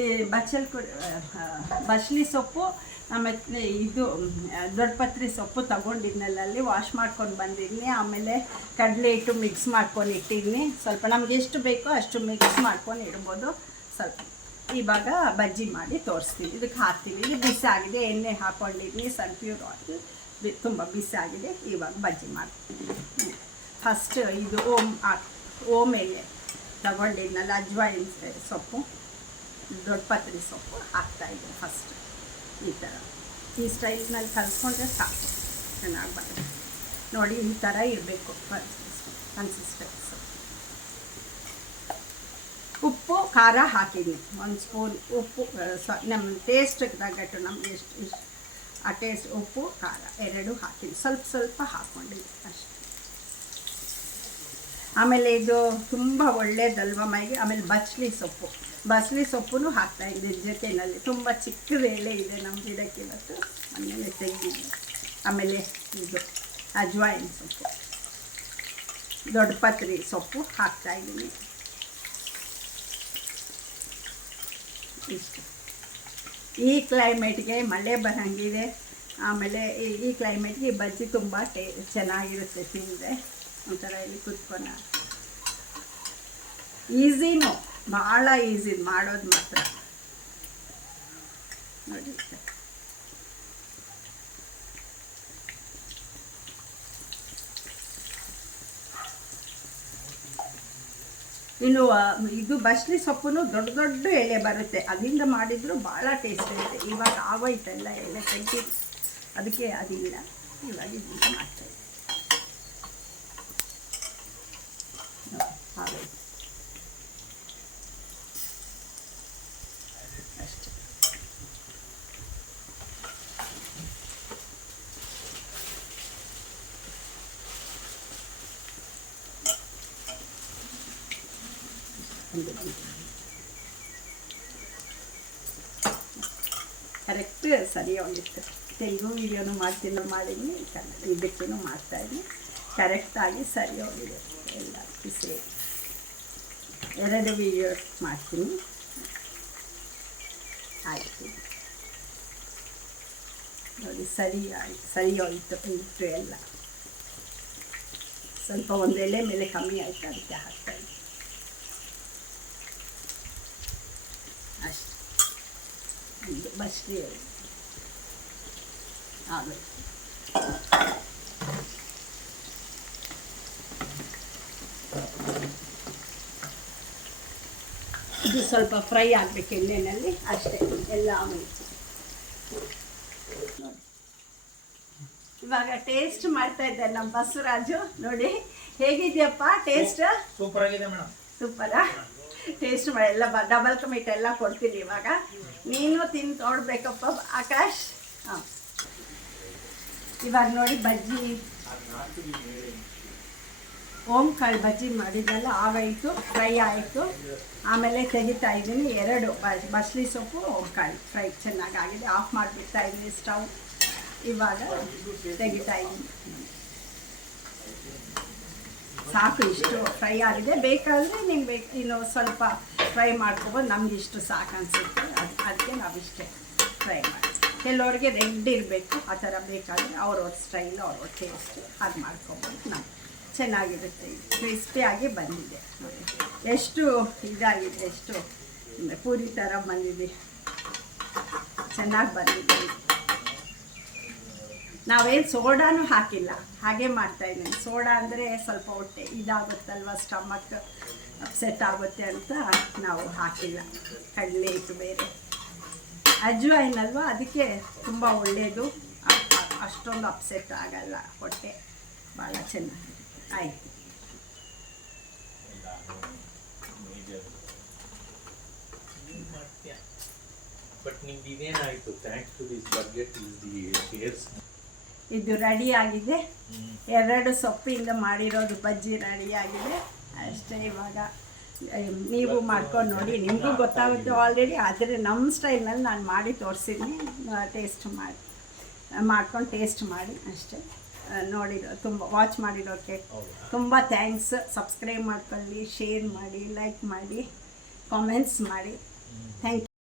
ಈ ಬಸಳೆ ಸೊಪ್ಪು ಆಮೇಲೆ ಇದು ದೊಡ್ಡಪತ್ರೆ ಸೊಪ್ಪು ತಗೊಂಡಿದ್ನಲ್ಲ ಅಲ್ಲಿ ವಾಶ್ ಮಾಡ್ಕೊಂಡು ಬಂದಿದ್ದೀನಿ. ಆಮೇಲೆ ಕಡಲೆ ಹಿಟ್ಟು ಮಿಕ್ಸ್ ಮಾಡ್ಕೊಂಡು ಇಟ್ಟಿದ್ದೀನಿ. ಸ್ವಲ್ಪ ನಮ್ಗೆ ಎಷ್ಟು ಬೇಕೋ ಅಷ್ಟು ಮಿಕ್ಸ್ ಮಾಡ್ಕೊಂಡು ಇಡ್ಬೋದು. ಸ್ವಲ್ಪ ಇವಾಗ ಬಜ್ಜಿ ಮಾಡಿ ತೋರಿಸ್ತೀನಿ. ಇದಕ್ಕೆ ಹಾಕ್ತೀವಿ. ಇದು ಬಿಸಿ ಆಗಿದೆ, ಎಣ್ಣೆ ಹಾಕ್ಕೊಂಡಿದ್ದೀನಿ, ಸನ್ಫ್ಲವರ್ ಆಯಿಲ್ ತುಂಬ ಬಿಸಿ ಆಗಿದೆ. ಇವಾಗ ಬಜ್ಜಿ ಮಾಡ್ತೀನಿ. ಫಸ್ಟ್ ಇದು ಓಮ್ ಎಲೆ ತಗೊಂಡಿದ್ನಲ್ಲ, ಅಜ್ವಾಯಿನ್ ಸೊಪ್ಪು, ದೊಡ್ಡಪತ್ರೆ ಸೊಪ್ಪು ಹಾಕ್ತಾಯಿದ್ದೀನಿ. ಫಸ್ಟ್ ಈ ಥರ ಈ ಸ್ಟೈಲ್ನಲ್ಲಿ ಕಲಿಸ್ಕೊಂಡ್ರೆ ಸಾಕು, ಚೆನ್ನಾಗಿ ಬರುತ್ತೆ ನೋಡಿ. ಈ ಥರ ಇರಬೇಕು ಕನ್ಸಿಸ್ಟೆನ್ಸಿ. ಉಪ್ಪು ಖಾರ ಹಾಕಿದ್ದೀನಿ, 1 ಸ್ಪೂನ್ ಉಪ್ಪು, ನಮ್ಮ ಟೇಸ್ಟಿಗೆ ತగ్గಟ್ಟು ನಮ್ಗೆ ಎಷ್ಟು ಆ ಟೇಸ್ಟ್ ಉಪ್ಪು ಖಾರ ಎರಡೂ ಹಾಕಿದ್ದೀನಿ. ಸ್ವಲ್ಪ ಹಾಕ್ಕೊಂಡಿದ್ದೀನಿ ಅಷ್ಟೇ. ಆಮೇಲೆ ಇದು ತುಂಬ ಒಳ್ಳೆಯದಲ್ವ ಮೈಗೆ. ಆಮೇಲೆ ಬಸಳೆ ಸೊಪ್ಪು ಹಾಕ್ತಾಯಿದ್ದೀನಿ ಜೊತೆಯಲ್ಲಿ. ತುಂಬ ಚಿಕ್ಕದ ಎಲೆ ಇದೆ ನಮ್ಮ ಗಿಡಕ್ಕೆ, ಇವತ್ತು ಮನೆಯಲ್ಲೇ ತೆಗೆದಿದ್ದೀನಿ. ಆಮೇಲೆ ಇದು ಅಜ್ವಾಯಿನ್ ಸೊಪ್ಪು, ದೊಡ್ಡಪತ್ರೆ ಸೊಪ್ಪು ಹಾಕ್ತಾಯಿದ್ದೀನಿ. ಇಷ್ಟು. ಈ ಕ್ಲೈಮೇಟ್ಗೆ ಮಳೆ ಬರೋಂಗಿದೆ. ಆಮೇಲೆ ಈ ಕ್ಲೈಮೇಟ್ಗೆ ಈ ಬಜ್ಜಿ ತುಂಬ ಚೆನ್ನಾಗಿರುತ್ತೆ ತಿಂದರೆ. ಒಂಥರ ಇಲ್ಲಿ ಕುತ್ಕೊಂಡು ಈಸಿನೂ, ಭಾಳ ಈಸಿ ಮಾಡೋದು ಮಾತ್ರ ನೋಡಿ. ಇನ್ನು ಇದು ಬಸಳೆ ಸೊಪ್ಪು ದೊಡ್ಡ ಎಲೆ ಬರುತ್ತೆ, ಅದರಿಂದ ಮಾಡಿದ್ರು ಭಾಳ ಟೇಸ್ಟ್ ಇರುತ್ತೆ. ಇವಾಗ ಆಗೋಯ್ತಲ್ಲ ಎಲೆ ತೆಗ್ದು, ಅದಕ್ಕೆ ಅದಿಲ್ಲ. ಇವಾಗ ಇದನ್ನ ಮಾಡ್ತಾಯಿದ್ದೆ. ಆಗೋಯ್ತು ಅಷ್ಟೇ. ಕರೆಕ್ಟ್ ಸರಿ ಹೋಗಿತ್ತು. ತೆಲುಗು ವೀಡಿಯೋನು ಮಾಡಿದ್ದೀನಿ, ಕನ್ನಡ ಇದಕ್ಕೂ ಮಾಡ್ತಾಯಿದ್ದೀನಿ. ಕರೆಕ್ಟಾಗಿ ಸರಿ ಹೋಗಿದೆ ಎಲ್ಲ. ಬಿಸಿ 2 ವೀಡಿಯೋಸ್ ಮಾಡ್ತೀನಿ. ಆಯಿತು ನೋಡಿ, ಸರಿ ಹೋಯಿತು ಇಟ್ಟು ಎಲ್ಲ. ಸ್ವಲ್ಪ ಒಂದು ಎಲೆ ಮೇಲೆ ಕಮ್ಮಿ ಆಯಿತು, ಅದಕ್ಕೆ ಹಾಕ್ತಾಯಿದ್ದೆ ಅಷ್ಟೆ. ಇದು ಬಸಳೆ ಆಮೇಲೆ ಇದು ಸ್ವಲ್ಪ ಫ್ರೈ ಆಗಬೇಕು ಎಣ್ಣೆಯಲ್ಲಿ ಅಷ್ಟೇ. ಎಲ್ಲ ಆಮೇಲೆ ಇವಾಗ ಟೇಸ್ಟ್ ಮಾಡ್ತಾ ಇದ್ದಾರೆ ನಮ್ಮ ಬಸವರಾಜು. ನೋಡಿ ಹೇಗಿದೆಯಪ್ಪ ಟೇಸ್ಟ್? ಸೂಪರ್ ಆಗಿದೆ ಮೇಡಮ್. ಸೂಪರಾ? ಟೇಸ್ಟ್ ಮಾಡಿ ಎಲ್ಲ ಡಬಲ್ ಕಮಿಟ್ ಎಲ್ಲ ಕೊಡ್ತೀನಿ. ಇವಾಗ ನೀನು ತಿಂದು ನೋಡ್ಬೇಕಪ್ಪ ಆಕಾಶ್. ಹಾಂ, ಇವಾಗ ನೋಡಿ ಬಜ್ಜಿ, ಓಂಕಾಳು ಬಜ್ಜಿ ಮಾಡಿದ್ದೆಲ್ಲ ಆಗೋಯಿತು, ಫ್ರೈ ಆಯಿತು. ಆಮೇಲೆ ತೆಗಿತಾ ಇದ್ದೀನಿ 2 ಬಸಳೆ ಸೊಪ್ಪು ಓಂಕಾಳು ಫ್ರೈ ಚೆನ್ನಾಗಾಗಿದೆ. ಆಫ್ ಮಾಡಿಬಿಡ್ತಾ ಇದ್ದೀನಿ ಸ್ಟವ್. ಇವಾಗ ತೆಗಿತಾ ಇದ್ದೀನಿ. ಸಾಕು, ಇಷ್ಟು ಫ್ರೈ ಆಗಿದೆ. ಬೇಕಾದರೆ ನಿಮ್ಗೆ ಇನ್ನು ಸ್ವಲ್ಪ ಫ್ರೈ ಮಾಡ್ಕೊಬೋದು. ನಮ್ಗೆ ಇಷ್ಟು ಸಾಕು ಅನಿಸುತ್ತೆ, ಅದಕ್ಕೆ ನಾವಿಷ್ಟೇ ಫ್ರೈ ಮಾಡಿ. ಕೆಲವ್ರಿಗೆ ರೆಡ್ ಇರಬೇಕು, ಆ ಥರ ಬೇಕಾದರೆ ಅವ್ರವ್ರ ಸ್ಟೈಲ್, ಅವ್ರವ್ರ ಟೇಸ್ಟ್ ಅದು ಮಾಡ್ಕೊಬೋದು. ನಾವು ಚೆನ್ನಾಗಿರುತ್ತೆ. ಕ್ರಿಸ್ಪಿಯಾಗಿ ಬಂದಿದೆ ನೋಡಿ, ಎಷ್ಟು ಇದಾಗಿದೆ, ಎಷ್ಟು ಪೂರಿ ಥರ ಬಂದಿದೆ, ಚೆನ್ನಾಗಿ ಬಂದಿದೆ. ನಾವೇನು ಸೋಡಾನು ಹಾಕಿಲ್ಲ, ಹಾಗೆ ಮಾಡ್ತಾಯಿದ್ದೀನಿ. ಸೋಡಾ ಅಂದರೆ ಸ್ವಲ್ಪ ಹೊಟ್ಟೆ ಇದಾಗುತ್ತಲ್ವ, ಸ್ಟಮಕ್ ಅಪ್ಸೆಟ್ ಆಗುತ್ತೆ ಅಂತ ನಾವು ಹಾಕಿಲ್ಲ. ಕಡಲೆ ಹಿಟ್ಟು ಬೇರೆ, ಅಜ್ವಾಯಿನ್ ಅಲ್ವಾ, ಅದಕ್ಕೆ ತುಂಬ ಒಳ್ಳೆಯದು. ಅಷ್ಟೊಂದು ಅಪ್ಸೆಟ್ ಆಗಲ್ಲ ಹೊಟ್ಟೆ, ಭಾಳ ಚೆನ್ನಾಗಿ ಆಯಿತು. ಇದು ರೆಡಿ ಆಗಿದೆ. 2 ಸೊಪ್ಪಿಂದ ಮಾಡಿರೋದು ಬಜ್ಜಿ ರೆಡಿ ಆಗಿದೆ ಅಷ್ಟೇ. ಇವಾಗ ನೀವು ಮಾಡ್ಕೊಂಡು ನೋಡಿ, ನಿಮಗೂ ಗೊತ್ತಾಗುತ್ತೆ ಆಲ್ರೆಡಿ. ಆದರೆ ನಮ್ಮ ಸ್ಟೈಲ್ನಲ್ಲಿ ನಾನು ಮಾಡಿ ತೋರಿಸಿದ್ದೀನಿ. ಟೇಸ್ಟ್ ಮಾಡ್ಕೊಂಡು ಟೇಸ್ಟ್ ಮಾಡಿ ಅಷ್ಟೇ. ತುಂಬ ವಾಚ್ ಮಾಡಿರೋಕ್ಕೆ ತುಂಬ ಥ್ಯಾಂಕ್ಸ್. ಸಬ್ಸ್ಕ್ರೈಬ್ ಮಾಡ್ಕೊಳ್ಳಿ, ಶೇರ್ ಮಾಡಿ, ಲೈಕ್ ಮಾಡಿ, ಕಾಮೆಂಟ್ಸ್ ಮಾಡಿ. Thank you.